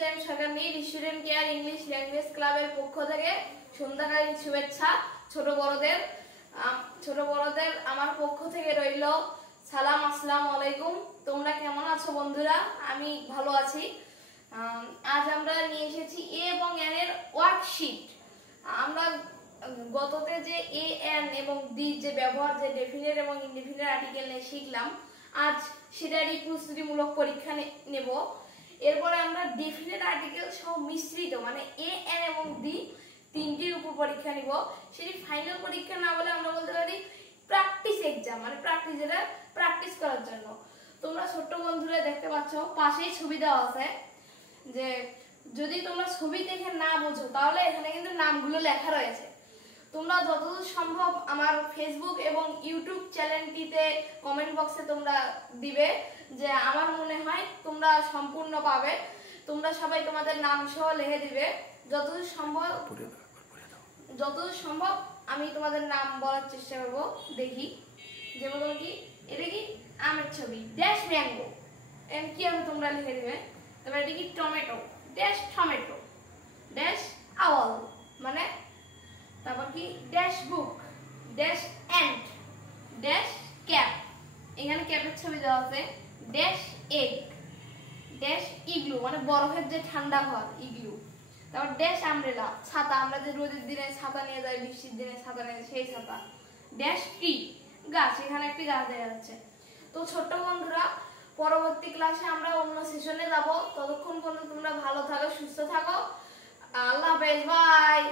James সরকারি student care English language ক্লাবের পক্ষ থেকে সন্ধ্যাকালীন শুভেচ্ছা। ছোট বড়দের আমার পক্ষ থেকে রইল সালাম, আসসালামু আলাইকুম। তোমরা কেমন আছো বন্ধুরা? আমি ভালো আছি। আজ আমরা নিয়ে এসেছি এ এবং এন এর ওয়ার্কশিট। আমরা গততে যে এ এন এবং দি যে ব্যবহার, যে ডেফিনিট এবং ইনডেফিনিট আর্টিকেল নিয়ে শিখলাম, আজ সেটারই প্রস্তুতিমূলক পরীক্ষা নেব। এরপরে আমরা ডেফিনিট আর্টিকেল সহ মিশ্রিত মানে এ এন এবং দি তিনটির উপর পরীক্ষা নিব। সেটি ফাইনাল পরীক্ষা না বলে আমরা বলতে পারি প্র্যাকটিস এক্সাম, মানে প্র্যাকটিস করার জন্য। তোমরা ছোট্ট বন্ধুরা দেখতে পাচ্ছ পাশেই ছবি দেওয়া আছে, যে যদি তোমরা ছবি দেখে না বোঝো তাহলে এখানে কিন্তু নামগুলো লেখা রয়েছে। তোমরা যতদূর সম্ভব আমার ফেসবুক এবং ইউটিউব চ্যানেলটিতে কমেন্ট বক্সে তোমরা দিবে, যে আমার মনে হয় তোমরা সম্পূর্ণ পাবে। তোমরা সবাই তোমাদের নাম সহ লিখে দিবে। যতদূর সম্ভব আমি তোমাদের নাম বলার চেষ্টা করব। দেখি, যেমন কি এটা কি আমের ছবি, ড্যাশ ম্যাঙ্গো, কি হবে তোমরা লিখে দিবে। তারপর এটা কি টমেটো, ড্যাশ টমেটো, ড্যাশ আওয়াল, মানে তারপর কি ড্যাশ বুক, ড্যাশ অ্যান্ট, ড্যাশ ক্যাপ, এখানে ক্যাপের ছবি দেওয়া আছে, ড্যাশ এগ, ড্যাশ ইগলু মানে বরফের যে ঠান্ডা ঘর ইগলু, তারপর ড্যাশ আমব্রেলা ছাতা, আমরা যে রোদের দিনে ছাতা নিয়ে যাই, বৃষ্টির দিনে ছাতা নিয়ে সেই ছাতা, ড্যাশ ট্রি গাছ, এখানে একটি গাছ দেখা যাচ্ছে। তো ছোট্ট বন্ধুরা, পরবর্তী ক্লাসে আমরা অন্য সেশনে যাব। ততক্ষণ পর্যন্ত তোমরা ভালো থাকো, সুস্থ থাকো। আল্লাহ হাফেজ, বাই।